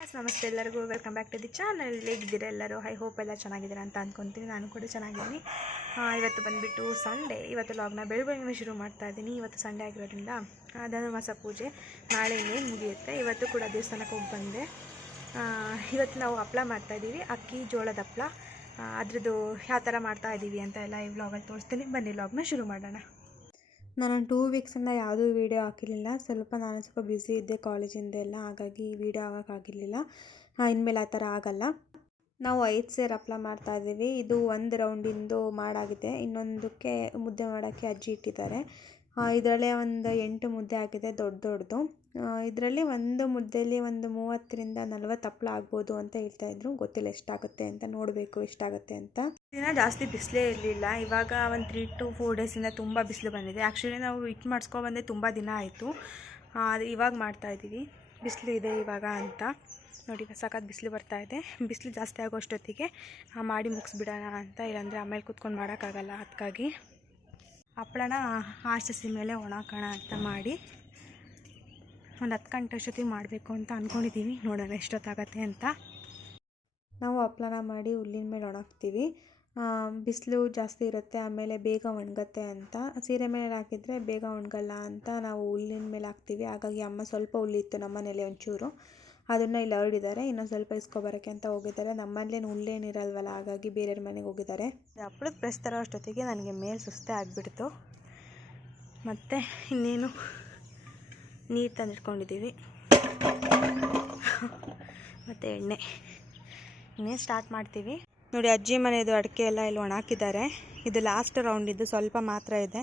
ನಮಸ್ತೆ ಎಲ್ಲರಿಗೂ. Welcome back to the channel ಹೇಗಿದ್ದೀರಾ ಎಲ್ಲರೂ? ಐ ಹೋಪ್ ಎಲ್ಲ ಚೆನ್ನಾಗಿದ್ದೀರಾ ಅಂತ ಅಂದ್ಕೊತೀನಿ ನಾನು ಕೂಡ ಚೆನ್ನಾಗಿದ್ದೀನಿ. ಇವತ್ತು ಬಂದುಬಿಟ್ಟು ಸಂಡೇ ಇವತ್ತು ಲಾಗ್ನ ಬೆಳ ಬೆಳಗ್ಗೆ ಶುರು ಮಾಡ್ತಾ ಇದ್ದೀನಿ. ಇವತ್ತು ಸಂಡೇ ಆಗಿರೋದ್ರಿಂದ ಆ, ಧನುರ್ಮಾಸ ಪೂಜೆ ನಾಳೆ ಇನ್ನೇನು ಮುಗಿಯುತ್ತೆ. ಇವತ್ತು ಕೂಡ ದೇವಸ್ಥಾನಕ್ಕೆ ಹೋಗಿ ಬಂದೆ. ಇವತ್ತು ನಾವು ಹಪ್ಳ ಮಾಡ್ತಾಯಿದ್ದೀವಿ ಅಕ್ಕಿ ಜೋಳದ ಹಪ್ಳ. ಅದ್ರದ್ದು ಯಾವ ಥರ ಮಾಡ್ತಾ ಇದ್ದೀವಿ ಅಂತ ಎಲ್ಲ ಈ ವ್ಲಾಗಲ್ಲಿ ತೋರಿಸ್ತೀನಿ. ಬನ್ನಿ ಲಾಗ್ನ ಶುರು ಮಾಡೋಣ. ನಾನು ಟೂ ವೀಕ್ಸಿಂದ ಯಾವುದೂ ವೀಡಿಯೋ ಹಾಕಿರಲಿಲ್ಲ. ಸ್ವಲ್ಪ ನಾನು ಸ್ವಲ್ಪ ಬ್ಯುಸಿ ಇದ್ದೆ ಕಾಲೇಜಿಂದ ಎಲ್ಲ, ಹಾಗಾಗಿ ವೀಡಿಯೋ ಆಗೋಕ್ಕಾಗಿರಲಿಲ್ಲ ಇನ್ಮೇಲೆ ಆ ಥರ ಆಗಲ್ಲ. ನಾವು ಐದು ಸೇರು ಹಪ್ಳ ಮಾಡ್ತಾ ಇದ್ದೀವಿ. ಇದು ಒಂದು ರೌಂಡಿಂದು ಮಾಡಾಗಿದೆ. ಇನ್ನೊಂದಕ್ಕೆ ಮುದ್ದೆ ಮಾಡೋಕ್ಕೆ ಅಜ್ಜಿ ಇಟ್ಟಿದ್ದಾರೆ. ಇದರಲ್ಲೇ ಒಂದು ಎಂಟು ಮುದ್ದೆ ಆಗಿದೆ, ದೊಡ್ಡ ದೊಡ್ಡದು. ಇದರಲ್ಲಿ ಒಂದು ಮುದ್ದೆಯಲ್ಲಿ ಒಂದು ಮೂವತ್ತರಿಂದ ನಲವತ್ತು ಹಪ್ಳ ಆಗ್ಬೋದು ಅಂತ ಹೇಳ್ತಾ ಇದ್ರು. ಗೊತ್ತಿಲ್ಲ ಎಷ್ಟಾಗುತ್ತೆ ಅಂತ, ನೋಡಬೇಕು ಎಷ್ಟಾಗುತ್ತೆ ಅಂತ. ದಿನ ಜಾಸ್ತಿ ಬಿಸಿಲೇ ಇರಲಿಲ್ಲ. ಇವಾಗ ಒಂದು ತ್ರೀ ಟು ಫೋರ್ ಡೇಸಿಂದ ತುಂಬ ಬಿಸಿಲು ಬಂದಿದೆ. ಆ್ಯಕ್ಚುಲಿ ನಾವು ಹಿಟ್ಟು ಮಾಡಿಸ್ಕೊಬಂದೆ ತುಂಬ ದಿನ ಆಯಿತು. ಅದು ಇವಾಗ ಮಾಡ್ತಾ ಇದ್ದೀವಿ. ಬಿಸಿಲು ಇದೆ ಇವಾಗ ಅಂತ. ನೋಡಿ ಸಖತ್ ಬಿಸಿಲು ಬರ್ತಾ ಇದೆ. ಬಿಸಿಲು ಜಾಸ್ತಿ ಆಗೋ ಅಷ್ಟೊತ್ತಿಗೆ ಮಾಡಿ ಮುಗಿಸ್ಬಿಡೋಣ ಅಂತ ಇಲ್ಲಾಂದರೆ ಆಮೇಲೆ ಕೂತ್ಕೊಂಡು ಮಾಡೋಕ್ಕಾಗಲ್ಲ ಅದಕ್ಕಾಗಿ ಹಪ್ಳನ ಸಸಿ ಮೇಲೆ ಒಣಕೋಣ ಅಂತ ಮಾಡಿ ಒಂದು ಹತ್ತು ಗಂಟೆ ಅಷ್ಟೊತ್ತಿಗೆ ಮಾಡಬೇಕು ಅಂತ ಅಂದ್ಕೊಂಡಿದ್ದೀವಿ ನೋಡೋಣ ಎಷ್ಟೊತ್ತಾಗತ್ತೆ ಅಂತ. ನಾವು ಹಪ್ಪಳನ ಮಾಡಿ ಹುಲ್ಲಿನ ಮೇಲೆ ಒಣಗ್ತೀವಿ. ಬಿಸಿಲು ಜಾಸ್ತಿ ಇರುತ್ತೆ, ಆಮೇಲೆ ಬೇಗ ಒಣಗತ್ತೆ ಅಂತ. ಸೀರೆ ಮೇಲೆ ಹಾಕಿದರೆ ಬೇಗ ಒಣಗಲ್ಲ ಅಂತ ನಾವು ಹುಲ್ಲಿನ ಮೇಲೆ ಹಾಕ್ತೀವಿ. ಹಾಗಾಗಿ ಅಮ್ಮ ಸ್ವಲ್ಪ ಹುಲ್ಲಿತ್ತು ನಮ್ಮ ಮನೇಲಿ ಒಂಚೂರು. ಅದನ್ನು ಇಲ್ಲಿ ಹರಡಿದ್ದಾರೆ ಇನ್ನೊಂದು ಸ್ವಲ್ಪ ಇಸ್ಕೊಬರೋಕ್ಕೆ ಅಂತ ಹೋಗಿದ್ದಾರೆ. ನಮ್ಮಲ್ಲೇನು ಹುಲ್ಲೇನಿರಲ್ವಲ್ಲ ಹಾಗಾಗಿ ಬೇರೆಯವ್ರ ಮನೆಗೆ ಹೋಗಿದ್ದಾರೆ. ಹಪ್ಪಳದ ಪ್ರೆಸ್ ತರೋ ಅಷ್ಟೊತ್ತಿಗೆ ನನಗೆ ಮೇಲೆ ಸುಸ್ತೇ ಆಗಿಬಿಡ್ತು. ಮತ್ತು ಇನ್ನೇನು ನೀರು ತಂದಿಟ್ಕೊಂಡಿದ್ದೀವಿ. ಮತ್ತು ಎಣ್ಣೆ. ಇನ್ನೇನು ಸ್ಟಾರ್ಟ್ ಮಾಡ್ತೀವಿ. ನೋಡಿ, ಅಜ್ಜಿ ಮನೆಯದು ಅಡಿಕೆ ಎಲ್ಲ ಇಲ್ಲಿ ಒಣಾಕಿದ್ದಾರೆ. ಇದು ಲಾಸ್ಟ್ ರೌಂಡ್ ಇದು ಸ್ವಲ್ಪ ಮಾತ್ರ ಇದೆ.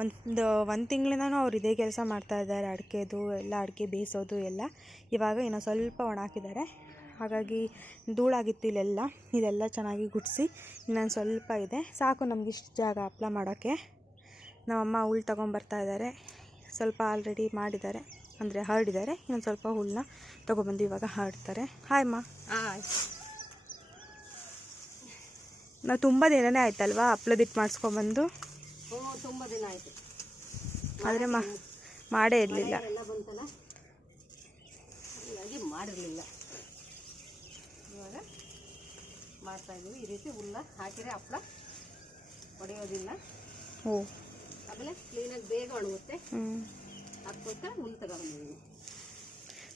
ಒಂದು ಒಂದು ತಿಂಗಳಿಂದನೂ ಅವ್ರು ಇದೇ ಕೆಲಸ ಮಾಡ್ತಾ ಇದ್ದಾರೆ. ಅಡಿಕೆದು ಎಲ್ಲ ಅಡಿಕೆ ಬೇಯಿಸೋದು ಎಲ್ಲ. ಇವಾಗ ಇನ್ನೂ ಸ್ವಲ್ಪ ಒಣಾಕಿದ್ದಾರೆ ಹಾಗಾಗಿ ಧೂಳಾಗಿತ್ತು ಇಲ್ಲೆಲ್ಲ. ಇದೆಲ್ಲ ಚೆನ್ನಾಗಿ ಗುಡಿಸಿ ಇನ್ನೊಂದು ಸ್ವಲ್ಪ ಇದೆ. ಸಾಕು ನಮ್ಗೆ ಇಷ್ಟು ಜಾಗ ಹಪ್ಳ ಮಾಡೋಕ್ಕೆ. ನಮ್ಮಮ್ಮ ಹುಳ್ ತೊಗೊಂಬರ್ತಾ ಇದ್ದಾರೆ. ಸ್ವಲ್ಪ ಆಲ್ರೆಡಿ ಮಾಡಿದ್ದಾರೆ. ಅಂದರೆ ಹರಡಿದ್ದಾರೆ ಇನ್ನೊಂದು ಸ್ವಲ್ಪ ಹುಲ್ಲನ್ನ ತೊಗೊಬಂದು ಇವಾಗ ಹರಡ್ತಾರೆ ಹಾಯ್ ಅಮ್ಮ. ನಾವು ತುಂಬ ದಿನನೇ ಆಯ್ತಲ್ವಾ ಹಪ್ಳದಿಟ್ಟು ಮಾಡಿಸ್ಕೊಂಬಂದು? ತುಂಬ ದಿನ ಆಯಿತು. ಆದರೆ ಮಾಡೇ ಇರಲಿಲ್ಲ. ಎಲ್ಲ ಬಂತಲ್ಲ? ಹೀಗಾಗಿ ಮಾಡಿರಲಿಲ್ಲ. ಇವಾಗ ಮಾಡ್ತಾ ಇದ್ದೀವಿ. ಈ ರೀತಿ ಹುಲ್ಲ ಹಾಕಿದ್ರೆ ಹಪ್ಪಳ ಹೊಡೆಯೋದಿಲ್ಲ. ಓ. ಆಮೇಲೆ ಕ್ಲೀನಾಗಿ ಬೇಗ ಒಣಗುತ್ತೆ. ಅದಕ್ಕೋಸ್ಕರ ಹುಲ್ಲು ತಗೊಂಡಿದ್ದೀನಿ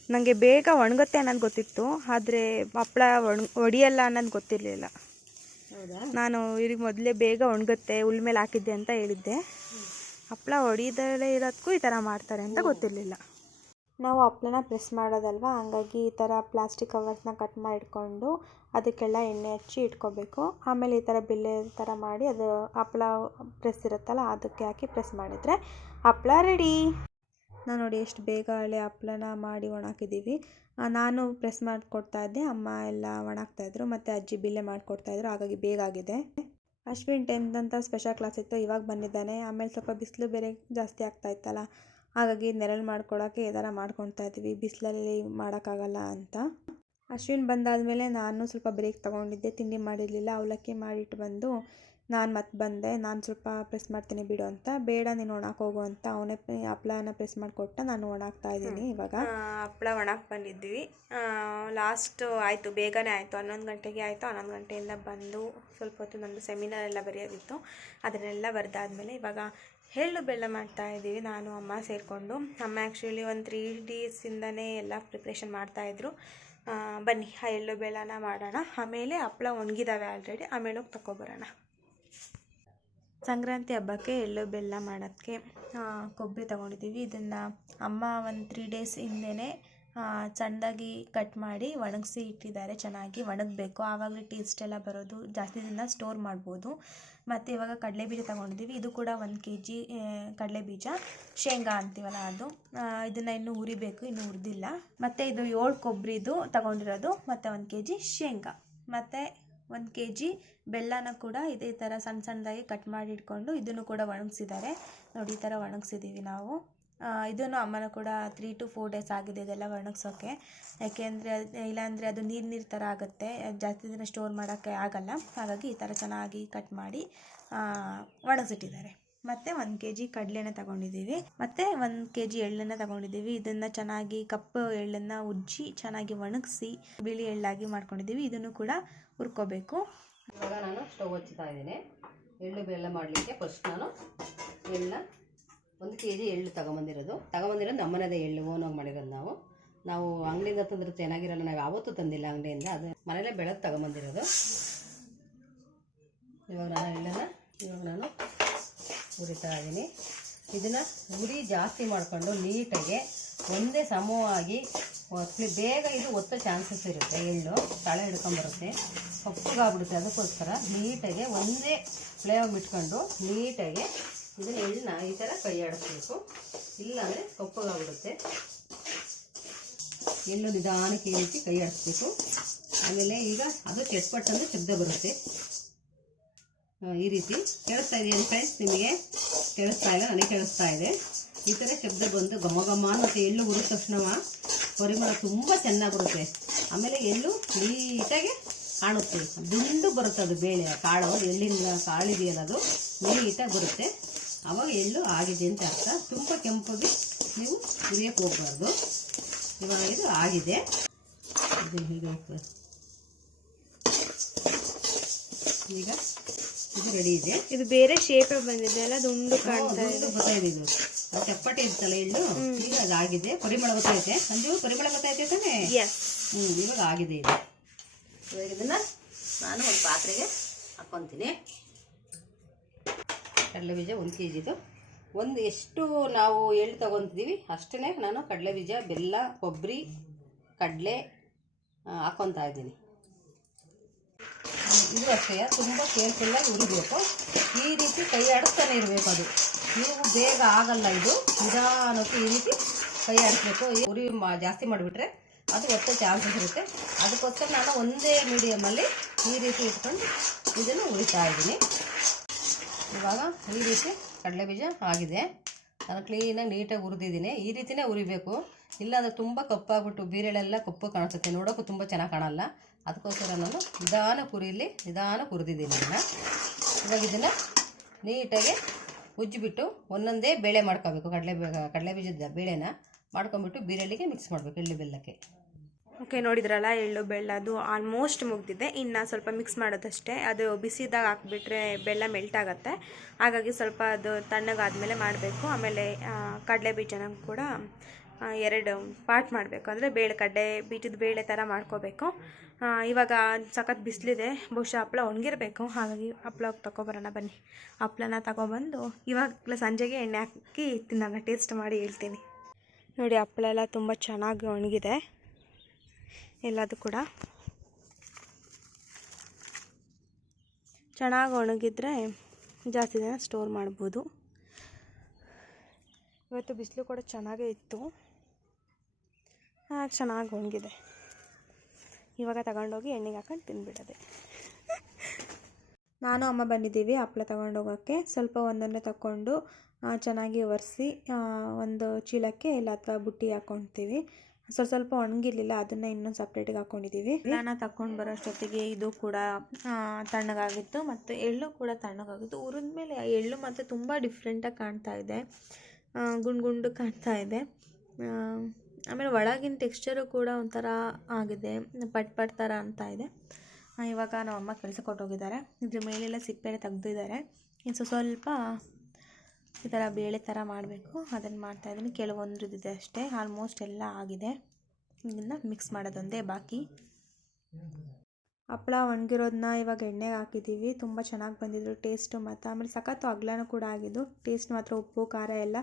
ನನಗೆ ಬೇಗ ಒಣಗುತ್ತೆ ಅನ್ನೋದು ಗೊತ್ತಿತ್ತು ಆದರೆ ಹಪ್ಪಳ ಒಣ ಒಡಿಯಲ್ಲ ಅನ್ನೋದು ಗೊತ್ತಿರಲಿಲ್ಲ. ನಾನು ಇವ್ರಿಗೆ ಮೊದಲೇ ಬೇಗ ಒಣಗುತ್ತೆ ಹುಲ್ ಮೇಲೆ ಹಾಕಿದ್ದೆ ಅಂತ ಹೇಳಿದ್ದೆ. ಹಪ್ಪಳ ಹೊಡಿದಲೇ ಇರೋದಕ್ಕೂ ಈ ಥರ ಮಾಡ್ತಾರೆ ಅಂತ ಗೊತ್ತಿರಲಿಲ್ಲ. ನಾವು ಹಪ್ಳನ ಪ್ರೆಸ್ ಮಾಡೋದಲ್ವಾ? ಹಂಗಾಗಿ ಈ ಥರ ಪ್ಲಾಸ್ಟಿಕ್ ಕವರ್ಸ್ನ ಕಟ್ ಮಾಡಿ ಇಟ್ಕೊಂಡು ಅದಕ್ಕೆಲ್ಲ ಎಣ್ಣೆ ಹಚ್ಚಿ ಇಟ್ಕೋಬೇಕು. ಆಮೇಲೆ ಈ ಥರ ಬಿಲ್ಲೆ ಥರ ಮಾಡಿ ಅದು ಹಪ್ಪಳ ಪ್ರೆಸ್ ಇರುತ್ತಲ್ಲ ಅದಕ್ಕೆ ಹಾಕಿ ಪ್ರೆಸ್ ಮಾಡಿದರೆ ಹಪ್ಪಳ ರೆಡಿ ನಾನು ನೋಡಿ ಎಷ್ಟು ಬೇಗ ಹಳೆ ಹಪ್ಳನ ಮಾಡಿ ಒಣಾಕಿದ್ದೀವಿ ನಾನು ಪ್ರೆಸ್ ಮಾಡಿಕೊಡ್ತಾ ಇದ್ದೆ, ಅಮ್ಮ ಎಲ್ಲ ಒಣಾಕ್ತಾಯಿದ್ರು ಮತ್ತು ಅಜ್ಜಿ ಬಿಲ್ಲೆ ಮಾಡಿಕೊಡ್ತಾಯಿದ್ರು ಹಾಗಾಗಿ ಬೇಗ ಆಗಿದೆ. ಅಶ್ವಿನ್ ಟೆಂತ್ ಅಂತ ಸ್ಪೆಷಲ್ ಕ್ಲಾಸ್ ಇತ್ತು, ಇವಾಗ ಬಂದಿದ್ದಾನೆ. ಆಮೇಲೆ ಸ್ವಲ್ಪ ಬಿಸಿಲು ಬೇರೆ ಜಾಸ್ತಿ ಆಗ್ತಾ ಇತ್ತಲ್ಲ, ಹಾಗಾಗಿ ನೆರಳು ಮಾಡ್ಕೊಡೋಕ್ಕೆ ಈ ಥರ ಮಾಡ್ಕೊತಾ ಇದ್ದೀವಿ, ಬಿಸಿಲಲ್ಲಿ ಮಾಡೋಕ್ಕಾಗಲ್ಲ ಅಂತ. ಅಶ್ವಿನ್ ಬಂದಾದಮೇಲೆ ನಾನು ಸ್ವಲ್ಪ ಬ್ರೇಕ್ ತೊಗೊಂಡಿದ್ದೆ, ತಿಂಡಿ ಮಾಡಿರಲಿಲ್ಲ, ಅವಲಕ್ಕಿ ಮಾಡಿಟ್ಟು ಬಂದು ನಾನು ಮತ್ತೆ ಬಂದೆ ನಾನು ಸ್ವಲ್ಪ ಪ್ರೆಸ್ ಮಾಡ್ತೀನಿ ಬಿಡು ಅಂತ. ಬೇಡ ನೀನು ಒಣಕ್ಕೆ ಹೋಗು ಅಂತ. ಅವನೇ ಹಪ್ಳನ ಪ್ರೆಸ್ ಮಾಡಿಕೊಟ್ಟ ನಾನು ಒಣಾಗ್ತಾ ಇದ್ದೀನಿ ಇವಾಗ. ಹಪ್ಳ ಒಣಕ್ಕೆ ಬಂದಿದ್ವಿ. ಲಾಸ್ಟ್ ಆಯಿತು ಬೇಗನೆ ಆಯಿತು. ಹನ್ನೊಂದು ಗಂಟೆಗೆ ಆಯಿತು. ಹನ್ನೊಂದು ಗಂಟೆಯಿಂದ ಬಂದು ಸ್ವಲ್ಪ ಹೊತ್ತು ನಮ್ಮದು ಸೆಮಿನಾರ್ ಎಲ್ಲ ಬರೆಯೋದಿತ್ತು. ಅದನ್ನೆಲ್ಲ ಬರೆದಾದ್ಮೇಲೆ ಇವಾಗ ಎಳ್ಳು ಬೆಲ್ಲ ಮಾಡ್ತಾ ಇದ್ದೀವಿ. ನಾನು ಅಮ್ಮ ಸೇರಿಕೊಂಡು. ಅಮ್ಮ ಆ್ಯಕ್ಚುಲಿ ಒಂದು ತ್ರೀ ಡೇಸಿಂದನೇ ಎಲ್ಲ ಪ್ರಿಪ್ರೇಷನ್ ಮಾಡ್ತಾಯಿದ್ರು ಬನ್ನಿ ಆ ಎಳ್ಳು ಬೆಲ್ಲನ ಮಾಡೋಣ. ಆಮೇಲೆ ಹಪ್ಳ ಒಣಗಿದಾವೆ ಆಲ್ರೆಡಿ ಆಮೇಲೆ ಹೋಗಿ ತಗೊಬರೋಣ ಸಂಕ್ರಾಂತಿ ಹಬ್ಬಕ್ಕೆ ಎಳ್ಳು ಬೆಲ್ಲ ಮಾಡೋಕ್ಕೆ ಕೊಬ್ಬರಿ ತಗೊಂಡಿದ್ದೀವಿ. ಇದನ್ನು ಅಮ್ಮ ಒಂದು ತ್ರೀ ಡೇಸ್ ಹಿಂದೆಯೇ ಸಣ್ಣದಾಗಿ ಕಟ್ ಮಾಡಿ ಒಣಗಿಸಿ ಇಟ್ಟಿದ್ದಾರೆ. ಚೆನ್ನಾಗಿ ಒಣಗಬೇಕು. ಆವಾಗಲೇ ಟೇಸ್ಟ್ ಎಲ್ಲ ಬರೋದು, ಜಾಸ್ತಿ ದಿನ ಸ್ಟೋರ್ ಮಾಡ್ಬೋದು. ಮತ್ತು ಇವಾಗ ಕಡಲೆ ಬೀಜ ತಗೊಂಡಿದ್ದೀವಿ. ಇದು ಕೂಡ ಒಂದು ಕೆ ಜಿ ಕಡಲೆ ಬೀಜ ಶೇಂಗಾ ಅಂತೀವಲ್ಲ ಅದು. ಇದನ್ನು ಇನ್ನೂ ಹುರಿಬೇಕು, ಇನ್ನೂ ಹುರಿದಿಲ್ಲ. ಮತ್ತು ಇದು ಏಳು ಕೊಬ್ಬರಿದು ತಗೊಂಡಿರೋದು. ಮತ್ತು ಒಂದು ಕೆ ಜಿ ಶೇಂಗಾ. ಮತ್ತು ಒಂದು ಕೆ ಜಿ ಬೆಲ್ಲನ ಕೂಡ ಇದೇ ಥರ ಸಣ್ಣ ಸಣ್ಣದಾಗಿ ಕಟ್ ಮಾಡಿ ಇಟ್ಕೊಂಡು ಇದನ್ನು ಕೂಡ ಒಣಗಿಸಿದ್ದಾರೆ. ನೋಡಿ, ಈ ಥರ ಒಣಗಿಸಿದ್ದೀವಿ ನಾವು. ಇದನ್ನು ಅಮ್ಮನ ಕೂಡ ತ್ರೀ ಟು ಫೋರ್ ಡೇಸ್ ಆಗಿದೆ ಇದೆಲ್ಲ ಒಣಗ್ಸೋಕ್ಕೆ ಯಾಕೆಂದರೆ ಇಲ್ಲಾಂದರೆ ಅದು ನೀರು ನೀರು ಥರ ಆಗುತ್ತೆ. ಜಾಸ್ತಿ ದಿನ ಸ್ಟೋರ್ ಮಾಡೋಕ್ಕೆ ಆಗಲ್ಲ. ಹಾಗಾಗಿ ಈ ಥರ ಚೆನ್ನಾಗಿ ಕಟ್ ಮಾಡಿ ಒಣಗಿಸಿಟ್ಟಿದ್ದಾರೆ. ಮತ್ತು ಒಂದು ಕೆ ಜಿ ಕಡಲೆನ ತಗೊಂಡಿದ್ದೀವಿ. ಮತ್ತು ಒಂದು ಕೆ ಜಿ ಎಳ್ಳನ್ನು ತಗೊಂಡಿದ್ದೀವಿ. ಇದನ್ನು ಚೆನ್ನಾಗಿ ಕಪ್ಪು ಎಳ್ಳನ್ನು ಉಜ್ಜಿ ಚೆನ್ನಾಗಿ ಒಣಗಿಸಿ ಬಿಳಿ ಎಳ್ಳಾಗಿ ಮಾಡ್ಕೊಂಡಿದ್ದೀವಿ. ಇದನ್ನು ಕೂಡ ಹುರ್ಕೋಬೇಕು. ಇವಾಗ ನಾನು ಸ್ಟವ್ ಹಚ್ಚುತ್ತಾ ಇದ್ದೀನಿ. ಎಳ್ಳು ಬೆಲ್ಲ ಮಾಡಲಿಕ್ಕೆ ಫಸ್ಟ್ ನಾನು ಎಳ್ಳ ಒಂದು ಕೆ ಜಿ ಎಳ್ಳು ತಗೊಂಬಂದಿರೋದು. ತಗೊಂಬಂದಿರೋದು ನಮ್ಮನೇದೇ ಎಳ್ಳು, ಓನಾಗಿ ಮಾಡಿರೋದು ನಾವು. ನಾವು ಅಂಗಡಿಯಿಂದ ತಂದ್ರೆ ಚೆನ್ನಾಗಿರಲ್ಲ. ನಾವು ಯಾವತ್ತೂ ತಂದಿಲ್ಲ ಅಂಗಡಿಯಿಂದ. ಅದು ಮನೇಲೇ ಬೆಳೆದು ತಗೊಂಬಂದಿರೋದು. ಇವಾಗ ನಾನು ಎಳ್ಳನ್ನು, ಇವಾಗ ನಾನು ಹುರಿತಾ ಇದ್ದೀನಿ. ಇದನ್ನು ಉರಿ ಜಾಸ್ತಿ ಮಾಡಿಕೊಂಡು ನೀಟಾಗಿ ಒಂದೇ ಸಮವಾಗಿ ಬೇಗ ಇದು ಒತ್ತೋ ಚಾನ್ಸಸ್ ಇರುತ್ತೆ. ಎಳ್ಳು, ತಳೆ ಹಿಡ್ಕೊಂಬರುತ್ತೆ ಸೊಪ್ಪುಗಾಗ್ಬಿಡುತ್ತೆ ಅದಕ್ಕೋಸ್ಕರ ನೀಟಾಗಿ ಒಂದೇ ಫ್ಲೇವ್ ಬಿಟ್ಕೊಂಡು ನೀಟಾಗಿ ಇದನ್ನು ಎಳ್ಳನ್ನ ಈ ಥರ ಕೈ ಆಡಿಸ್ಬೇಕು. ಇಲ್ಲಾಂದರೆ ಸೊಪ್ಪುಗಾಗ್ಬಿಡುತ್ತೆ. ಎಳ್ಳು ನಿಧಾನಕ್ಕೆ ಈ ರೀತಿ ಕೈ ಆಡಿಸ್ಬೇಕು. ಆಮೇಲೆ ಈಗ ಅದು ಚಟ್ಪಟ್ ಅಂದರೆ ಬರುತ್ತೆ. ಈ ರೀತಿ ಕೇಳಿಸ್ತಾ ಇದೆಯಾ ಫ್ರೆಂಡ್ಸ್ ನಿಮಗೆ ಕೇಳಿಸ್ತಾ ಇಲ್ಲ ನನಗೆ ಕೇಳಿಸ್ತಾ ಇದೆ. ಈ ಥರ ಶಬ್ದ ಬಂದು ಘಮ ಘಮ ಮತ್ತು ಎಳ್ಳು ಹುರಿದ ತಕ್ಷಣ ಪರಿಮಳ ತುಂಬ ಚೆನ್ನಾಗಿ ಬರುತ್ತೆ. ಆಮೇಲೆ ಎಳ್ಳು ನೀಟಾಗಿ ಕಾಣುತ್ತೆ. ದುಂಡು ಬರುತ್ತೆ ಅದು ಬೇಳೆ ಕಾಳು ಎಳ್ಳಿನ ಕಾಳಿದೆಯಲ್ಲ ಅದು, ನೀಟಾಗಿ ಬರುತ್ತೆ. ಅವಾಗ ಎಳ್ಳು ಆಗಿದೆ ಅಂತ ಅರ್ಥ. ತುಂಬ ಕೆಂಪಾಗಿ ನೀವು ಹುರಿಯೋಕ್ಕೆ ಹೋಗಬಾರ್ದು. ಇವಾಗ ಇದು ಆಗಿದೆ. ಈಗ ಇದು ರೆಡಿ ಇದೆ. ಇದು ಬೇರೆ ಶೇಪ್ ಬಂದಿದೆ ಅಲ್ಲ ದುಂಡು ಕಾಣ್ತಾ ಇದೆ. ಇದು ಅದು ಚಪ್ಪಟೆ ಇರ್ತಲ್ಲ ಎಳ್ಳು? ಈಗ ಅದಾಗಿದೆ ಪರಿಮಳ ಗೊತ್ತೈತೆ ಸಂಜು ಪರಿಮಳ ಗೊತ್ತೈತೆ ತಾನೇ? ಹ್ಞೂ ಇವಾಗ ಆಗಿದೆ ಇದು. ಇವಾಗ ಇದನ್ನು ನಾನು ಒಂದು ಪಾತ್ರೆಗೆ ಹಾಕ್ಕೊತೀನಿ ಕಡಲೆ ಬೀಜ ಒಂದು ಕೆ ಜಿದು ಒಂದು ಎಷ್ಟು ನಾವು ಎಳ್ಳು ತಗೊತಿದ್ದೀವಿ ಅಷ್ಟೇ ನಾನು ಕಡಲೆ ಬೀಜ ಬೆಲ್ಲ ಕೊಬ್ಬರಿ ಕಡಲೆ ಹಾಕ್ಕೊತಾ ಇದ್ದೀನಿ. ಇದು ಅಷ್ಟೇ ತುಂಬ ಕೇರ್ಫುಲ್ಲಾಗಿ ಉರಿಬೇಕು. ಈ ರೀತಿ ಕೈ ಆಡಿಸ್ತಾನೆ ಇರಬೇಕು ಅದು. ನೀವು ಬೇಗ ಆಗಲ್ಲ ಇದು. ನಿಧಾನಕ್ಕೆ ಈ ರೀತಿ ಕೈ ಆಡಿಸ್ಬೇಕು ಉರಿ ಜಾಸ್ತಿ ಮಾಡಿಬಿಟ್ರೆ ಅದು ಒತ್ತೋ ಚಾನ್ಸಸ್ ಇರುತ್ತೆ. ಅದಕ್ಕೋಸ್ಕರ ನಾನು ಒಂದೇ ಮೀಡಿಯಮಲ್ಲಿ ಈ ರೀತಿ ಇಟ್ಕೊಂಡು ಇದನ್ನು ಉರಿತಾ ಇದ್ದೀನಿ. ಇವಾಗ ಈ ರೀತಿ ಕಡಲೆ ಬೀಜ ಆಗಿದೆ. ನಾನು ಕ್ಲೀನಾಗಿ ನೀಟಾಗಿ ಹುರಿದಿದ್ದೀನಿ. ಈ ರೀತಿಯೇ ಉರಿಬೇಕು ಇಲ್ಲಾಂದರೆ ತುಂಬ ಕಪ್ಪಾಗ್ಬಿಟ್ಟು ಬೀರೆಳೆಲ್ಲ ಕಪ್ಪು ಕಾಣಿಸುತ್ತೆ. ನೋಡೋಕ್ಕೂ ತುಂಬ ಚೆನ್ನಾಗಿ ಕಾಣಲ್ಲ. ಅದಕ್ಕೋಸ್ಕರ ನಾನು ನಿಧಾನ ಕುರಿಲಿ ನಿಧಾನ ಹುರಿದಿದ್ದೀನಿ ಇದನ್ನು. ಇವಾಗ ಇದನ್ನು ನೀಟಾಗಿ ಉಜ್ಜಿಬಿಟ್ಟು ಒಂದೊಂದೇ ಬೇಳೆ ಮಾಡ್ಕೋಬೇಕು. ಕಡಲೆ ಕಡಲೆ ಬೀಜದ ಬೇಳೆನ ಮಾಡ್ಕೊಂಬಿಟ್ಟು ಬೀರೆಳ್ಳಿಗೆ ಮಿಕ್ಸ್ ಮಾಡಬೇಕು, ಎಳ್ಳು ಬೆಲ್ಲಕ್ಕೆ. ಓಕೆ ನೋಡಿದ್ರಲ್ಲ, ಎಳ್ಳು ಬೆಲ್ಲ ಅದು ಆಲ್ಮೋಸ್ಟ್ ಮುಗ್ದಿದೆ. ಇನ್ನು ಸ್ವಲ್ಪ ಮಿಕ್ಸ್ ಮಾಡೋದಷ್ಟೇ. ಅದು ಬಿಸಿದಾಗ ಹಾಕ್ಬಿಟ್ರೆ ಬೆಲ್ಲ ಮೆಲ್ಟ್ ಆಗುತ್ತೆ. ಹಾಗಾಗಿ ಸ್ವಲ್ಪ ಅದು ತಣ್ಣಗಾದಮೇಲೆ ಮಾಡಬೇಕು. ಆಮೇಲೆ ಕಡಲೆ ಬೀಜನ ಕೂಡ ಎರಡು ಪಾರ್ಟ್ ಮಾಡಬೇಕು. ಅಂದರೆ ಬೇಳೆ, ಕಡಲೆ ಬೀಜದ ಬೇಳೆ ಥರ ಮಾಡ್ಕೋಬೇಕು. ಇವಾಗ ಸಖತ್ ಬಿಸಿಲಿದೆ. ಬಹುಶಃ ಹಪ್ಪಳ ಒಣಗಿರಬೇಕು. ಹಾಗಾಗಿ ಹಪ್ಪಳ ತಗೊಬರೋಣ ಬನ್ನಿ. ಹಪ್ಪಳನ ತಗೊಬಂದು ಇವಾಗ ಸಂಜೆಗೆ ಎಣ್ಣೆ ಹಾಕಿ ತಿನ್ನೋಣ. ಟೇಸ್ಟ್ ಮಾಡಿ ಹೇಳ್ತೀನಿ. ನೋಡಿ ಹಪ್ಪಳ ಎಲ್ಲ ತುಂಬ ಚೆನ್ನಾಗಿ ಒಣಗಿದೆ. ಎಲ್ಲದು ಕೂಡ. ಚೆನ್ನಾಗಿ ಒಣಗಿದ್ರೆ ಜಾಸ್ತಿ ದಿನ ಸ್ಟೋರ್ ಮಾಡ್ಬೋದು. ಇವತ್ತು ಬಿಸಿಲು ಕೂಡ ಚೆನ್ನಾಗೇ ಇತ್ತು. ಹಾಗೆ ಚೆನ್ನಾಗಿ ಒಣಗಿದೆ. ಇವಾಗ ತಗೊಂಡೋಗಿ ಎಣ್ಣೆಗೆ ಹಾಕೊಂಡು ತಿಂದ್ಬಿಡೋದೆ. ನಾನು ಅಮ್ಮ ಬಂದಿದ್ದೀವಿ ಹಪ್ಪಳ ತಗೊಂಡೋಗೋಕ್ಕೆ. ಸ್ವಲ್ಪ ಒಂದನ್ನೇ ತಗೊಂಡು ಚೆನ್ನಾಗಿ ಒರೆಸಿ ಒಂದು ಚೀಲಕ್ಕೆ ಇಲ್ಲ, ಅಥವಾ ಬುಟ್ಟಿ ಹಾಕ್ಕೊಳ್ತೀವಿ ಸ್ವಲ್ಪ ಸ್ವಲ್ಪ ಒಣಗಿರ್ಲಿಲ್ಲ, ಅದನ್ನ ಇನ್ನೊಂದು ಸಪ್ರೇಟಿಗೆ ಹಾಕ್ಕೊಂಡಿದ್ದೀವಿ ನಾನು ತಗೊಂಡು ಬರೋ ಅಷ್ಟೊತ್ತಿಗೆ ಇದು ಕೂಡ ತಣ್ಣಗಾಗಿತ್ತು ಮತ್ತು ಎಳ್ಳು ಕೂಡ ತಣ್ಣಗಾಗಿತ್ತು. ಹುರಿದ ಮೇಲೆ ಎಳ್ಳು ಮತ್ತು ತುಂಬ ಡಿಫ್ರೆಂಟಾಗಿ ಕಾಣ್ತಾ ಇದೆ. ಗುಂಡ್ ಗುಂಡು ಕಾಣ್ತಾ ಇದೆ. ಆಮೇಲೆ ಒಳಗಿನ ಟೆಕ್ಸ್ಚರು ಕೂಡ ಒಂಥರ ಆಗಿದೆ, ಪಟ್ ಪಟ್ ಥರ ಅಂತ ಇದೆ. ಇವಾಗ ನಮ್ಮ ಅಮ್ಮ ಕೆಲಸ ಕೊಟ್ಟೋಗಿದ್ದಾರೆ ಇದ್ರ ಮೇಲೆಲ್ಲ ಸಿಪ್ಪೆ ತೆಗೆದಿದ್ದಾರೆ. ಇನ್ನು ಸ್ವಲ್ಪ ಈ ಥರ ಬೇಳೆ ಥರ ಮಾಡಬೇಕು. ಅದನ್ನು ಮಾಡ್ತಾಯಿದ್ದೀನಿ ಕೆಲವೊಂದು ಇದೆ ಅಷ್ಟೇ. ಆಲ್ಮೋಸ್ಟ್ ಎಲ್ಲ ಆಗಿದೆ. ಇದನ್ನು ಮಿಕ್ಸ್ ಮಾಡೋದೊಂದೇ ಬಾಕಿ. ಹಪ್ಪಳ ಒಣಗಿರೋದನ್ನ ಇವಾಗ ಎಣ್ಣೆಗೆ ಹಾಕಿದ್ದೀವಿ ತುಂಬ ಚೆನ್ನಾಗಿ ಬಂದಿದ್ರು ಟೇಸ್ಟು ಮತ್ತು ಆಮೇಲೆ ಸಖತ್ತು ಅಗ್ಲನೂ ಕೂಡ ಆಗಿದ್ದು ಟೇಸ್ಟ್ ಮಾತ್ರ ಉಪ್ಪು, ಖಾರ ಎಲ್ಲ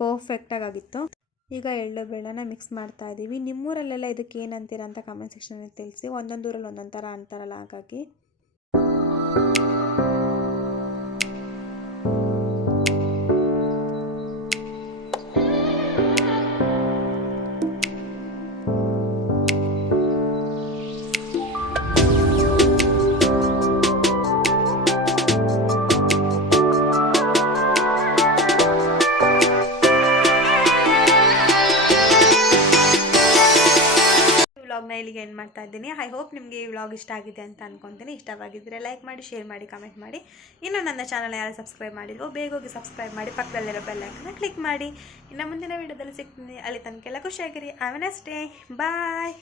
ಪರ್ಫೆಕ್ಟಾಗಿ ಆಗಿತ್ತು. ಈಗ ಎಳ್ಳು ಬೇಳೆನ ಮಿಕ್ಸ್ ಮಾಡ್ತಾ ಇದ್ದೀವಿ ನಿಮ್ಮೂರಲ್ಲೆಲ್ಲ ಇದಕ್ಕೆ ಏನು ಅಂತೀರ ಅಂತ ಕಮೆಂಟ್ ಸೆಕ್ಷನಲ್ಲಿ ತಿಳಿಸಿ. ಒಂದೊಂದು ಊರಲ್ಲಿ ಒಂದೊಂದು ಥರ ಅಂತಾರಲ್ಲ ಹಾಗಾಗಿ. ಇಲ್ಲಿಗೆ ಎಂಡ್ ಮಾಡ್ತಾ ಇದ್ದೀನಿ. ಐ ಹೋಪ್ ನಿಮಗೆ ಈ ವ್ಲಾಗ್ ಇಷ್ಟ ಆಗಿದೆ ಅಂತ ಅನ್ಕೊತೀನಿ. ಇಷ್ಟವಾಗಿದ್ದರೆ ಲೈಕ್ ಮಾಡಿ ಶೇರ್ ಮಾಡಿ ಕಮೆಂಟ್ ಮಾಡಿ. ಇನ್ನು ನನ್ನ ಚಾನಲ್ ಯಾರು ಸಬ್ಸ್ಕ್ರೈಬ್ ಮಾಡಿಲ್ವೋ, ಬೇಗ ಹೋಗಿ ಸಬ್ಸ್ಕ್ರೈಬ್ ಮಾಡಿ. ಪಕ್ಕದಲ್ಲಿರೋ ಬೆಲ್ಲೈಕನ್ನ ಕ್ಲಿಕ್ ಮಾಡಿ. ಇನ್ನು ಮುಂದಿನ ವೀಡಿಯೋದಲ್ಲಿ ಸಿಗ್ತೀನಿ. ಅಲ್ಲಿ ತನಕ ಎಲ್ಲ ಖುಷಿಯಾಗಿರಿ. Have next day bye